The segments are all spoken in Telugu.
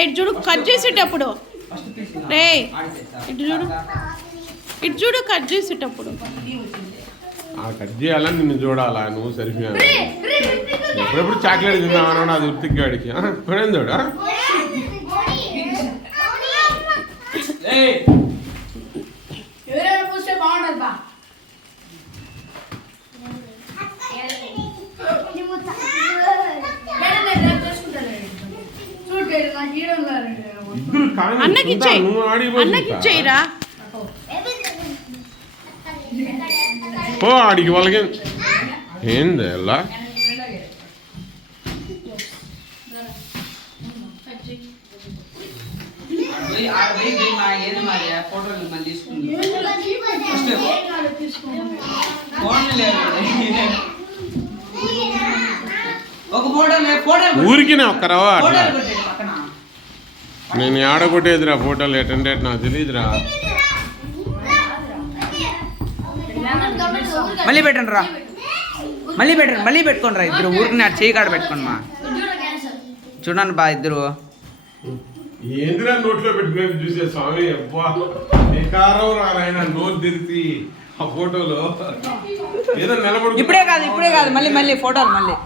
ఇటు చూడు కట్ చేసేటప్పుడు రే ఇటు చూడు ఇటు చూడు కట్ చేసేటప్పుడు కట్ చేయాలని నిన్ను చూడాలా నువ్వు సరిపోయా ఎప్పుడెప్పుడు చాక్లెట్ తిందామన్నా అది ఉత్తిగాడికి చూడండి చూడ అన్నకి ఇచ్చేయిరా ఓ ఆడికి వాళ్ళకి ఏంది ఎలా ఊరికి ఒక్కరావా అట్లా నేను ఆడగొట్టేదిరా ఫోటోలు ఎటంటే నాకు తెలియదురా మళ్ళీ పెట్టండి రా మళ్ళీ పెట్టుకోండి రా ఇద్దరు ఊరికి నా చేయి కాడ పెట్టుకోండి మా చూడండి బా ఇద్దరు ఏందిరా నోట్లో పెట్టుకుని చూసే స్వామి అబ్బా నికారం రాయన నోరు తెరిచి ఆ ఫోటోలో ఏదో నిలబడి ఇప్పుడే కాదు మళ్ళీ ఫోటోలు మళ్ళీ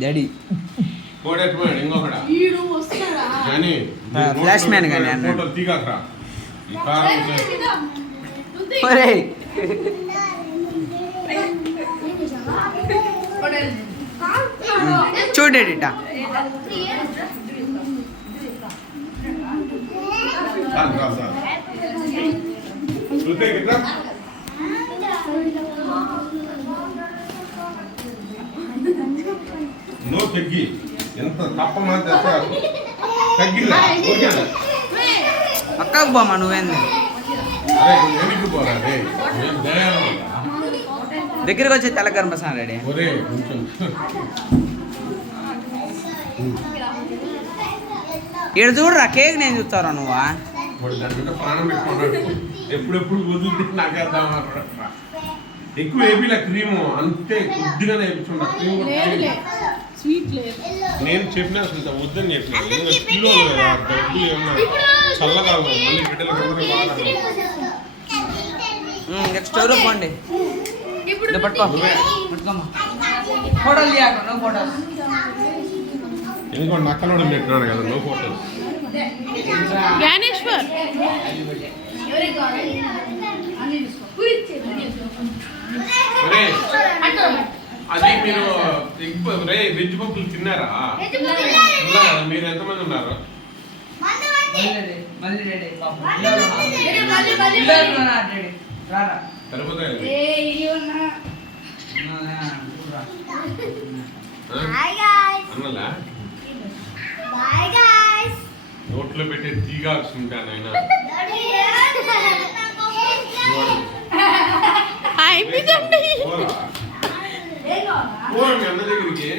డాడీ ఇంకొకడా ఫ్లాష్ మ్యాన్ కానీ ఫోటో తీగకరా చూడేట నో తగ్గి ఎంత తప్ప తగ్గిలా అక్కకు బామ్మ నువ్వేంది దగ్గరికి వచ్చి తెల్ల గర్భసాన రెడీ ఇక్కడ చూడరా కేక్ నేను చూస్తారా నువ్వా ప్రాణం పెట్టుకున్నాడు ఎప్పుడెప్పుడు వదిలితే నాకేద్దాం ఎక్కువ వేపిలా క్రీము అంతే కొద్దిగా వేపించుకున్నా క్రీమ్ నేను చెప్పినా అసలు వద్దని చెప్పిన కిలోలు డబ్బులు ఏమన్నా చల్లగా మళ్ళీ బిడ్డలకు నెక్స్ట్ ఎవరో పోండి ఫోటోలు ఫోటోలు ఎందుకంటే నక్కలోడు పెట్టినాడు కదా నో ఫోటోలు జ్ఞానేశ్వర్ అది మీరు వెజ్ పప్పులు తిన్నారా మీరు ఎంతమంది ఉన్నారు అన్నలా నోట్లో పెట్టే తీగాల్సింటాను ఆయన అన్న దగ్గరికి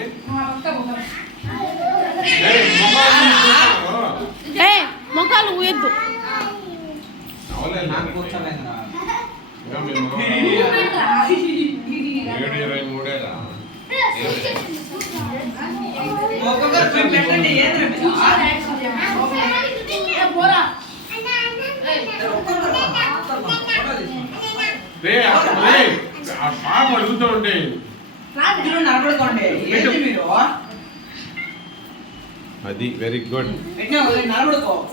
మొఖాలు ఊయద్దు పాప అడుగుతూ ఉంటే అది వెరీ గుడ్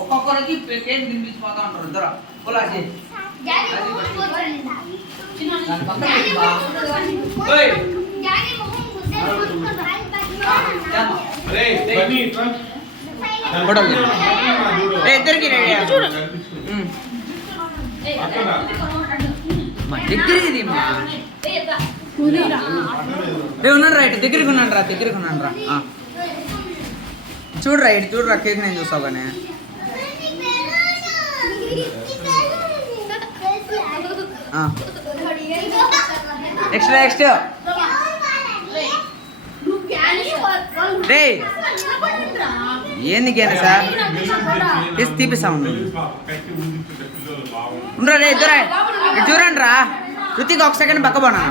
ఒక్కొక్కరికి కేక్ తినిపించిపోతా ఉంటారు ఇద్దరు పులాసి ఇద్దరికి దగ్గరికి ఉన్నాను రైట్ దగ్గరికి ఉన్నాను రా చూడరా ఇటు చూడరా కేక్ నేను చూస్తావు కానీ నెక్స్ట్ రే ఏంది కేనా సార్ తీపిస్తా ఉండరా రే ఇద్దరా ఇటు చూడండి రా రుతికి ఒక సెకండ్ పక్క పోనా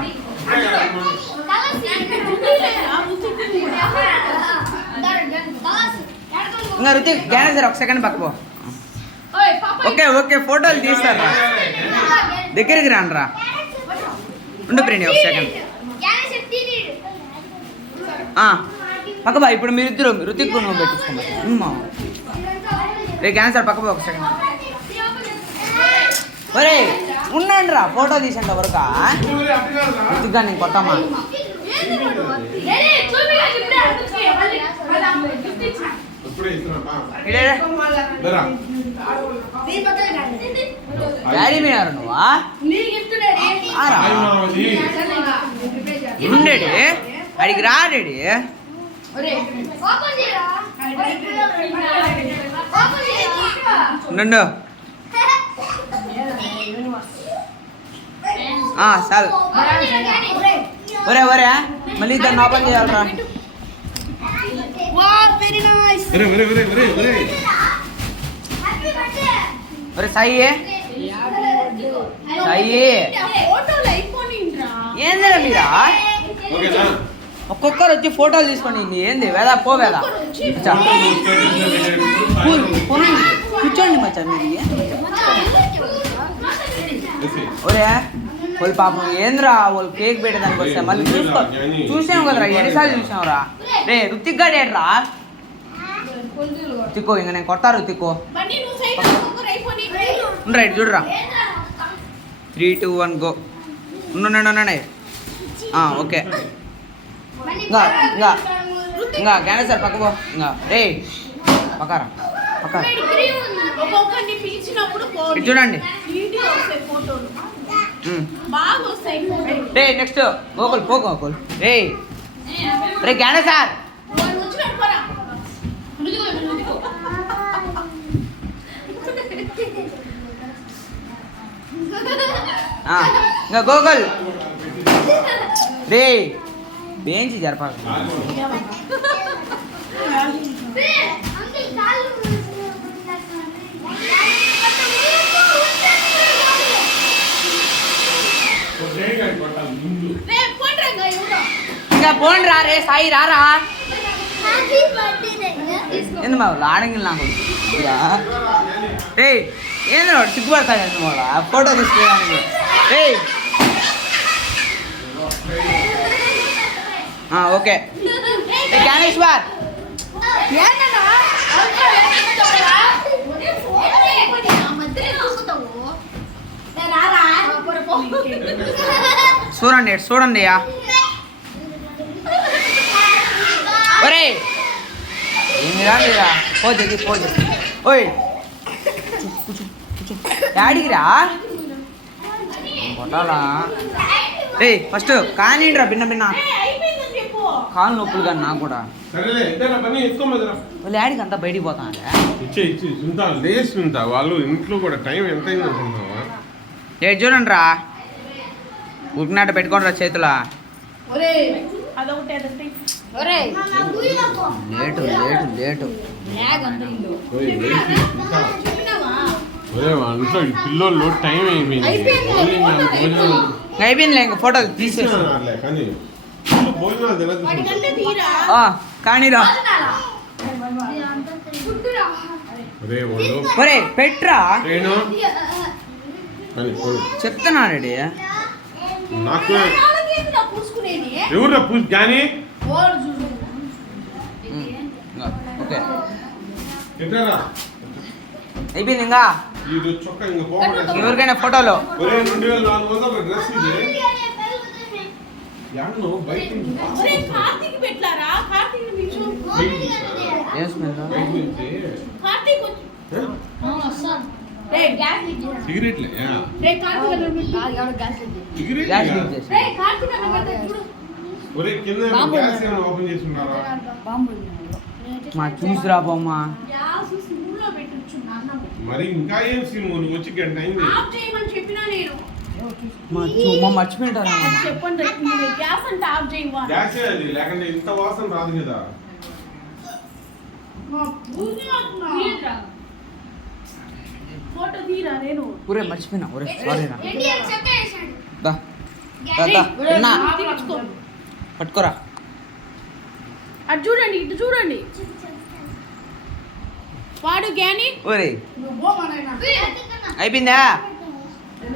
ఇంకా రుతిక్ గ్యానేసర్ ఒక సెకండ్ పక్కపో. ఓకే ఫోటోలు తీస్తారా? దగ్గరికి రానరా. ఉండు ప్రేణి ఒక సెకండ్. పక్కబా. ఇప్పుడు మీరిద్దరు రుతిక్ నువ్వు పెట్టించుకోమా. రే క్యాన్సర్ పక్కబా ఒక సెకండ్. ఒరే ఉండండి రా, ఫోటో తీసండి ఎవరికా. రుతిక్ గారిని కొట్టమ్మా. డాడీ మీనారు నువ్వా? ఉండేడి అడిగి రా డాడీ. ఉండు చాలు. ఒరే మళ్ళీ దాన్ని ఓపెన్ చేయాలరా. ఒరే సాయి ఏందిరా మీరా? ఒక్కొక్కరు వచ్చి ఫోటోలు తీసుకోండి. ఏంది వేదా పో వేదా. కూర్చోండి మచ్చా మీరు. ఒరే వాళ్ళు పాపం ఏంద్రా వాళ్ళు కేక్ పెట్టేదానికి వస్తే మళ్ళీ చూసాం కదరా. ఎన్నిసార్లు చూసాంరా. రే రుతిక్ గారు ఏడ్రా. రుతికో ఇంక నేను కొట్టారు రుతికో. రైట్ చూడరా. 3, 2, 1 గో. ఉండండి. ఓకే ఇంకా గ్యానేసర్ పక్కపో. ఇంకా రే పక్కరా. చూడండి రే. నెక్స్ట్ గోకుల్ పో గోకుల్. రే గ్యానేసర్ ఇంకా గోకుల్. రే బేంచి జరపాలి. ఇంకా పోండి రా. రే సాయి రారా. ఎందు మా ఆడంగి నాకు రే ఏంది వాడు సిగ్గుపడతాడు. ఎందు మా ఫోటో తీసుకోవడానికి. రే ఓకే జ్ఞానేశ్వర్ చూడండి ఒరే ఏమిరా పోజు. ఓయ్ డాడీకి రా కొట్టాలా. రే ఫస్ట్ కానీరా. భిన్న కాళ్ళు నొప్పులు కానీ నాకు కూడా. వాళ్ళు డాడీకి అంతా బయటికి పోతాను. వాళ్ళు ఇంట్లో కూడా టైం ఎంత అయిందనుకుంటున్నావా? చూడండి రా. ఉప్పినాట పెట్టుకోండి రా చేతుల. లేటు పిల్లోళ్ళు టైం అయిపోయింది. ఇంకా ఫోటోలు తీసేసి కానీరా. ఒరే పెట్రా చెప్తున్నా రెడీ. ఎవరు కానీ ఓకే అయిపోయింది. ఇంకా ఎవరికైనా ఫోటోలో చూసిరా బొమ్మా. మరి ఇంకా ఏం సిమ్ నువ్వు వచ్చి గంట అయింది. మర్చిపోయింటారా? గ్యాస్ అది లేకుంటే ఇంత వాసన రాదు కదా. ఊరే మర్చిపోయినా. ఊరే సారీరా. పట్టుకోరా. అటు చూడండి, ఇటు చూడండి. వాడు జ్ఞాని ఒరే అయిపోయిందా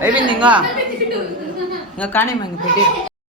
అయిపోయింది ఇంకా కానీ పెట్టి